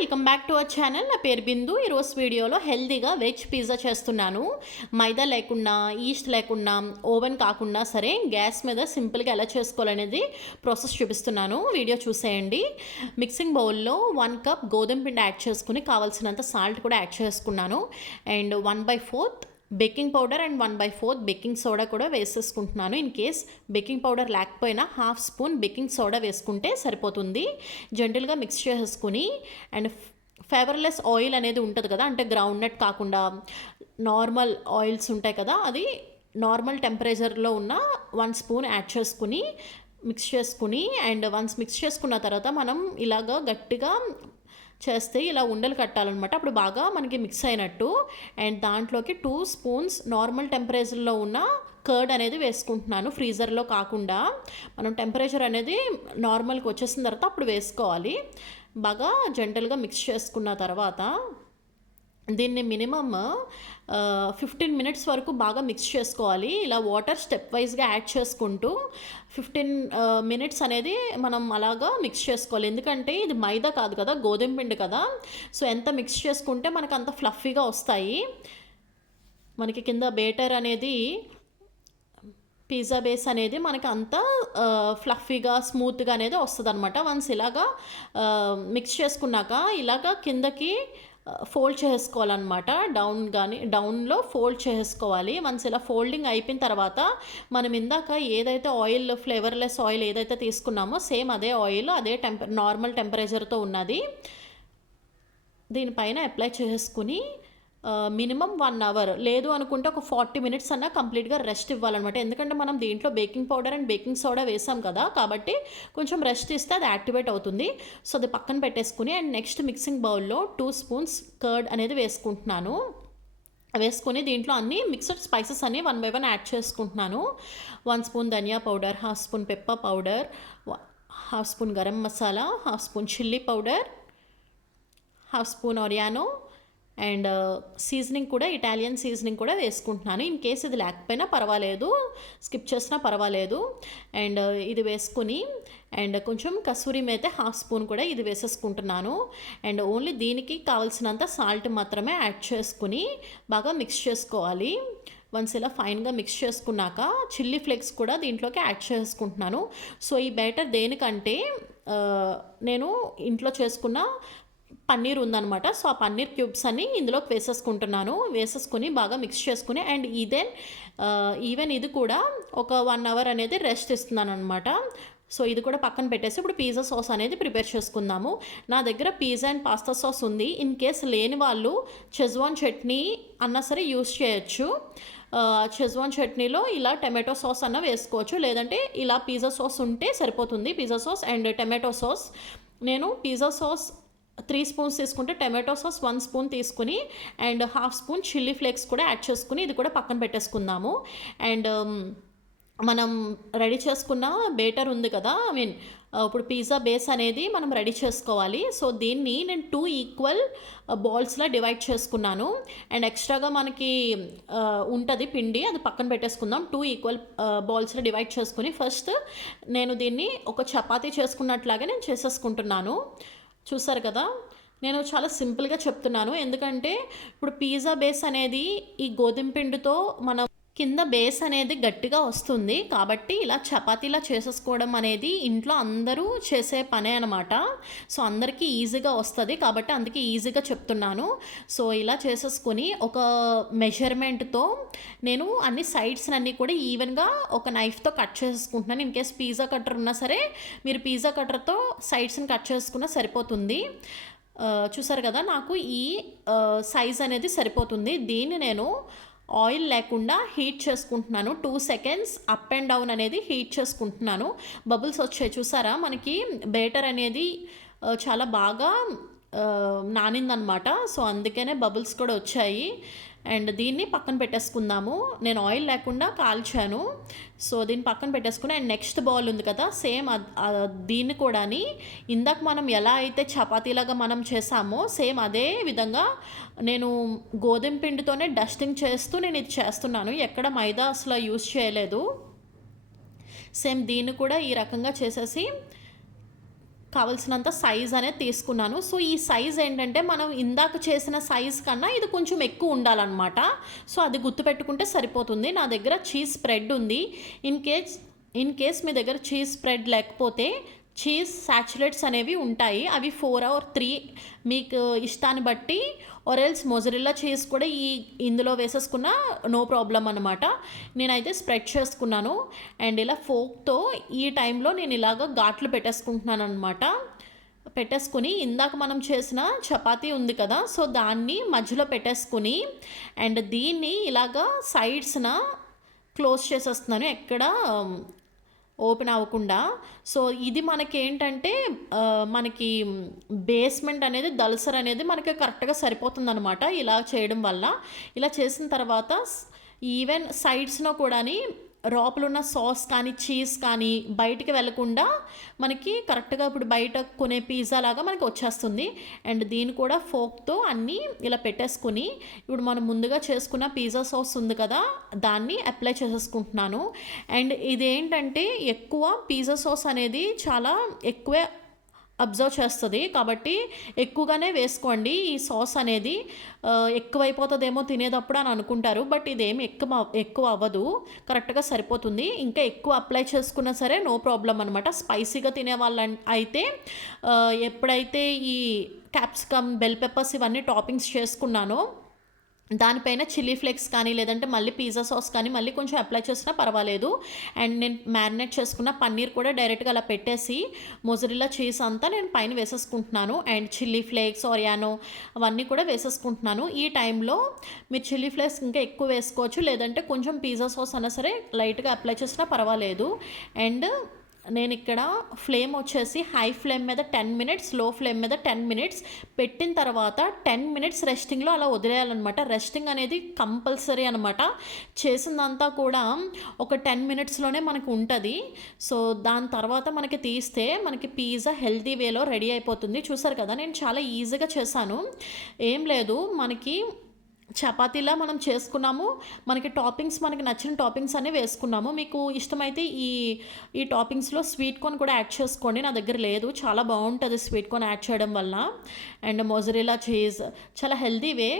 Welcome back to our channel. నా పేరు బిందు. ఈరోజు వీడియోలో హెల్తీగా వెజ్ పిజ్జా చేస్తున్నాను. మైదా లేకుండా, ఈస్ట్ లేకుండా, ఓవెన్ కాకుండా సరే గ్యాస్ మీద సింపుల్గా ఎలా చేసుకోవాలనేది ప్రాసెస్ చూపిస్తున్నాను. వీడియో చూసేయండి. మిక్సింగ్ బౌల్లో 1 కప్ గోధుమ పిండి యాడ్ చేసుకుని కావాల్సినంత సాల్ట్ కూడా యాడ్ చేసుకున్నాను. And 1/4 baking powder and 1/4 baking soda కూడా వేసేసుకుంటున్నాను. ఇన్ కేస్ బేకింగ్ పౌడర్ లేకపోయినా 1/2 స్పూన్ బేకింగ్ సోడా వేసుకుంటే సరిపోతుంది. జెంటల్గా మిక్స్ చేసుకుని అండ్ ఫ్లేవర్లెస్ ఆయిల్ అనేది ఉంటుంది కదా, అంటే గ్రౌండ్ నట్ కాకుండా నార్మల్ ఆయిల్స్ ఉంటాయి కదా, అది నార్మల్ టెంపరేచర్లో ఉన్న 1 స్పూన్ యాడ్ చేసుకుని మిక్స్ చేసుకుని అండ్ వన్స్ మిక్స్ చేసుకున్న తర్వాత మనం ఇలాగ గట్టిగా చేస్తే ఇలా ఉండలు కట్టాలన్నమాట. అప్పుడు బాగా మనకి మిక్స్ అయినట్టు. అండ్ దాంట్లోకి 2 స్పూన్స్ నార్మల్ టెంపరేచర్లో ఉన్న కర్డ్ అనేది వేసుకుంటున్నాను, ఫ్రీజర్లో కాకుండా. మనం టెంపరేచర్ అనేది నార్మల్కి వచ్చేసిన తర్వాత అప్పుడు వేసుకోవాలి. బాగా జెంటల్గా మిక్స్ చేసుకున్న తర్వాత దీన్ని మినిమమ్ 15 మినిట్స్ వరకు బాగా మిక్స్ చేసుకోవాలి. ఇలా వాటర్ స్టెప్ వైజ్గా యాడ్ చేసుకుంటూ 15 మినిట్స్ అనేది మనం అలాగా మిక్స్ చేసుకోవాలి. ఎందుకంటే ఇది మైదా కాదు కదా, గోధుమ పిండి కదా. సో ఎంత మిక్స్ చేసుకుంటే మనకు అంత ఫ్లఫీగా వస్తాయి. మనకి కింద బేటర్ అనేది, పిజ్జా బేస్ అనేది మనకి అంత ఫ్లఫీగా స్మూత్గా అనేది వస్తుంది అనమాట. వన్స్ ఇలాగా మిక్స్ చేసుకున్నాక ఇలాగా కిందకి ఫోల్డ్ చేసుకోవాలన్నమాట. డౌన్లో ఫోల్డ్ చేసుకోవాలి. వన్స్ ఇలా ఫోల్డింగ్ అయిపోయిన తర్వాత మనం ఇందాక ఏదైతే ఆయిల్, ఫ్లేవర్లెస్ ఆయిల్ ఏదైతే తీసుకున్నామో సేమ్ అదే ఆయిల్, అదే నార్మల్ టెంపరేచర్తో ఉన్నది దీనిపైన అప్లై చేసుకుని మినిమం 1 అవర్, లేదు అనుకుంటే ఒక 40 మినిట్స్ అన్నా కంప్లీట్గా రెస్ట్ ఇవ్వాలన్నమాట. ఎందుకంటే మనం దీంట్లో baking powder and baking soda వేసాం కదా, కాబట్టి కొంచెం రెస్ట్ ఇస్తే అది యాక్టివేట్ అవుతుంది. సో అది పక్కన పెట్టేసుకుని అండ్ నెక్స్ట్ మిక్సింగ్ బౌల్లో 2 స్పూన్స్ కర్డ్ అనేది వేసుకుంటున్నాను. వేసుకొని దీంట్లో అన్ని మిక్స్డ్ స్పైసెస్ అన్ని 1 by 1 యాడ్ చేసుకుంటున్నాను. 1 స్పూన్ ధనియా powder, 1/2 spoon pepper powder, 1/2 spoon garam masala, 1/2 spoon chilli powder, 1/2 spoon oregano and seasoning కూడా ఇటాలియన్ సీజనింగ్ కూడా వేసుకుంటున్నాను. ఇన్ కేస్ ఇది లేకపోయినా పర్వాలేదు, స్కిప్ చేసినా పర్వాలేదు. అండ్ ఇది వేసుకుని అండ్ కొంచెం కసూరి మేతే 1/2 స్పూన్ కూడా ఇది వేసేసుకుంటున్నాను. అండ్ ఓన్లీ దీనికి కావాల్సినంత సాల్ట్ మాత్రమే యాడ్ చేసుకుని బాగా మిక్స్ చేసుకోవాలి. వన్స్ ఇలా ఫైన్గా మిక్స్ చేసుకున్నాక చిల్లీ ఫ్లేక్స్ కూడా దీంట్లోకి యాడ్ చేసుకుంటున్నాను. సో ఈ బ్యాటర్ దేనికంటే నేను ఇంట్లో చేసుకున్న పన్నీర్ ఉందనమాట. సో ఆ పన్నీర్ క్యూబ్స్ అన్ని ఇందులోకి వేసేసుకుంటున్నాను. వేసేసుకుని బాగా మిక్స్ చేసుకుని అండ్ ఈవెన్ ఇది కూడా ఒక 1 అవర్ అనేది రెస్ట్ ఇస్తున్నాను అనమాట. సో ఇది కూడా పక్కన పెట్టేసి ఇప్పుడు పిజ్జా సాస్ అనేది ప్రిపేర్ చేసుకుందాము. నా దగ్గర పిజ్జా అండ్ పాస్తా సాస్ ఉంది. ఇన్ కేస్ లేని వాళ్ళు షెజ్వాన్ చట్నీ అన్నా సరే యూస్ చేయొచ్చు. షెజ్వాన్ చట్నీలో ఇలా టమాటో సాస్ అన్న వేసుకోవచ్చు, లేదంటే ఇలా పిజ్జా సాస్ ఉంటే సరిపోతుంది. Pizza sauce and tomato sauce, నేను పిజ్జా సాస్ 3 స్పూన్స్ తీసుకుంటే టమాటో సాస్ 1 స్పూన్ తీసుకుని అండ్ 1/2 స్పూన్ చిల్లీ ఫ్లేక్స్ కూడా యాడ్ చేసుకుని ఇది కూడా పక్కన పెట్టేసుకుందాము. అండ్ మనం రెడీ చేసుకున్న బేటర్ ఉంది కదా, ఇప్పుడు పిజ్జా బేస్ అనేది మనం రెడీ చేసుకోవాలి. సో దీన్ని నేను 2 ఈక్వల్ బాల్స్లా డివైడ్ చేసుకున్నాను. అండ్ ఎక్స్ట్రాగా మనకి ఉంటుంది పిండి, అది పక్కన పెట్టేసుకుందాం. 2 ఈక్వల్ బాల్స్లో డివైడ్ చేసుకుని ఫస్ట్ నేను దీన్ని ఒక చపాతీ చేసుకున్నట్లాగే నేను చేసేసుకుంటున్నాను. చూసారు కదా, నేను చాలా సింపుల్గా చెప్తున్నాను. ఎందుకంటే ఇప్పుడు పిజ్జా బేస్ అనేది ఈ గోధుమ పిండితో మనం కింద బేస్ అనేది గట్టిగా వస్తుంది, కాబట్టి ఇలా చపాతీలా చేసేసుకోవడం అనేది ఇంట్లో అందరూ చేసే పనే అనమాట. సో అందరికీ ఈజీగా వస్తుంది, కాబట్టి అందుకే ఈజీగా చెప్తున్నాను. సో ఇలా చేసేసుకొని ఒక మెజర్మెంట్తో నేను అన్ని సైడ్స్ అన్నీ కూడా ఈవెన్గా ఒక నైఫ్తో కట్ చేసుకుంటున్నాను. ఇన్ కేస్ పిజ్జా కట్టర్ ఉన్నా సరే మీరు పిజ్జా కట్టర్తో సైడ్స్ని కట్ చేసుకున్నా సరిపోతుంది. చూసారు కదా, నాకు ఈ సైజ్ అనేది సరిపోతుంది. దీన్ని నేను ఆయిల్ లేకుండా హీట్ చేసుకుంటున్నాను. 2 సెకండ్స్ అప్ అండ్ డౌన్ అనేది హీట్ చేసుకుంటున్నాను. బబుల్స్ వచ్చాయి చూసారా, మనకి బేటర్ అనేది చాలా బాగా నానిందనమాట. సో అందుకనే బబుల్స్ కూడా వచ్చాయి. అండ్ దీన్ని పక్కన పెట్టేసుకుందాము. నేను ఆయిల్ లేకుండా కాల్చాను. సో దీన్ని పక్కన పెట్టేసుకుని అండ్ నెక్స్ట్ బౌల్ ఉంది కదా, సేమ్ దీన్ని కూడా ఇందాక మనం ఎలా అయితే చపాతీలాగా మనం చేసామో సేమ్ అదే విధంగా నేను గోధుమ పిండితోనే డస్టింగ్ చేస్తూ నేను ఇది చేస్తున్నాను. ఎక్కడ మైదా అసలు యూస్ చేయలేదు. సేమ్ దీన్ని కూడా ఈ రకంగా చేసేసి కావాల్సినంత సైజ్ అనేది తీసుకున్నాను. సో, ఈ సైజ్ ఏంటంటే మనం ఇందాక చేసిన సైజ్ కన్నా ఇది కొంచెం ఎక్కువ ఉండాలనమాట. సో, అది గుర్తుపెట్టుకుంటే సరిపోతుంది. నా దగ్గర చీజ్ స్ప్రెడ్ ఉంది. ఇన్ కేస్ మీ దగ్గర చీజ్ స్ప్రెడ్ లేకపోతే చీజ్ సాచురేట్స్ అనేవి ఉంటాయి. అవి 4 ఆర్ 3 మీకు ఇష్టాన్ని బట్టి ఎల్స్ మొజరెల్లా చీజ్ కూడా ఇందులో వేసేసుకున్న నో ప్రాబ్లమ్ అనమాట. నేనైతే స్ప్రెడ్ చేసుకున్నాను. అండ్ ఇలా ఫోక్‌తో ఈ టైంలో నేను ఇలాగ ఘాట్లు పెట్టేసుకుంటున్నాననమాట. పెట్టేసుకొని ఇందాక మనం చేసిన చపాతీ ఉంది కదా! సో, దాన్ని మధ్యలో పెట్టేసుకొని అండ్ దీన్ని ఇలాగా సైడ్స్‌న క్లోజ్ చేసేస్తున్నాను. ఎక్కడ ఓపెన్ అవ్వకుండా. సో, ఇది మనకేంటంటే మనకి బేస్మెంట్ అనేది దళసరి అనేది మనకి కరెక్ట్‌గా సరిపోతుందనమాట ఇలా చేయడం వల్ల. ఇలా చేసిన తర్వాత ఈవెన్ సైడ్స్‌లో కూడాని లోపలున్న సాస్ కానీ, చీజ్ కానీ బయటికి వెళ్ళకుండా మనకి కరెక్ట్‌గా ఇప్పుడు బయట కొనే పిజ్జా లాగా మనకి వచ్చేస్తుంది. అండ్ దీన్ని కూడా ఫోక్‌తో అన్నీ ఇలా పెట్టేసుకొని ఇప్పుడు మనం ముందుగా చేసుకున్న పిజ్జా సాస్ ఉంది కదా! దాన్ని అప్లై చేసేసుకుంటున్నాను. అండ్ ఇదేంటంటే ఎక్కువ పిజ్జా సాస్ అనేది చాలా ఎక్కువే అబ్జర్వ్ చేస్తది. కాబట్టి ఎక్కువగానే వేసుకోండి. ఈ సాస్ అనేది ఎక్కువైపోతదేమో తినేటప్పుడు అని అనుకుంటారు. బట్ ఇదేమి ఎక్కువ అవ్వదు. కరెక్ట్‌గా సరిపోతుంది. ఇంకా ఎక్కువ అప్లై చేసుకున్నా సరే నో ప్రాబ్లమ్ అనమాట. స్పైసీగా అయితే ఎప్పుడైతే ఈ క్యాప్సికమ్, బెల్ పెప్పర్స్ ఇవన్నీ టాపింగ్స్ చేసుకున్నానో దానిపైన చిల్లీ ఫ్లేక్స్ కానీ లేదంటే మళ్ళీ పిజ్జా సాస్ కానీ మళ్ళీ కొంచెం అప్లై చేసినా పర్వాలేదు. అండ్ నేను మ్యారినేట్ చేసుకున్న పన్నీర్ కూడా డైరెక్ట్‌గా అలా పెట్టేసి మొజరెల్లా చీజ్ అంతా నేను పైన వేసేసుకుంటున్నాను. అండ్ చిల్లీ ఫ్లేక్స్, ఆరియానో అవన్నీ కూడా వేసేసుకుంటున్నాను. ఈ టైంలో మీరు చిల్లీ ఫ్లేక్స్ ఇంకా ఎక్కువ వేసుకోవచ్చు. లేదంటే కొంచెం పిజ్జా సాస్ అన్నా సరే లైట్‌గా అప్లై చేసినా పర్వాలేదు. అండ్ నేనిక్కడ ఫ్లేమ్ వచ్చేసి హై ఫ్లేమ్ మీద 10 మినిట్స్, లో ఫ్లేమ్ మీద 10 మినిట్స్ పెట్టిన తర్వాత 10 మినిట్స్ రెస్టింగ్‌లో అలా వదిలేయాలనమాట. రెస్టింగ్ అనేది కంపల్సరీ అనమాట. చేసిందంతా కూడా ఒక 10 మినిట్స్‌లోనే మనకు ఉంటది. సో, దాని తర్వాత మనకి తీస్తే మనకి పిజ్జా హెల్తీ వేలో రెడీ అయిపోతుంది. చూసారు కదా! నేను చాలా ఈజీగా చేశాను. ఏం లేదు మనకి చపాతీలా మనం చేసుకున్నాము. మనకి టాపింగ్స్ మనకి నచ్చిన టాపింగ్స్ అన్నీ వేసుకున్నాము. మీకు ఇష్టమైతే ఈ టాపింగ్స్‌లో స్వీట్ కార్న్ కూడా యాడ్ చేసుకోండి. నా దగ్గర లేదు. చాలా బావుంటది స్వీట్ కార్న్ యాడ్ చేయడం వల్ల. అండ్ మొజరెల్లా చీజ్ చాలా హెల్తీ వే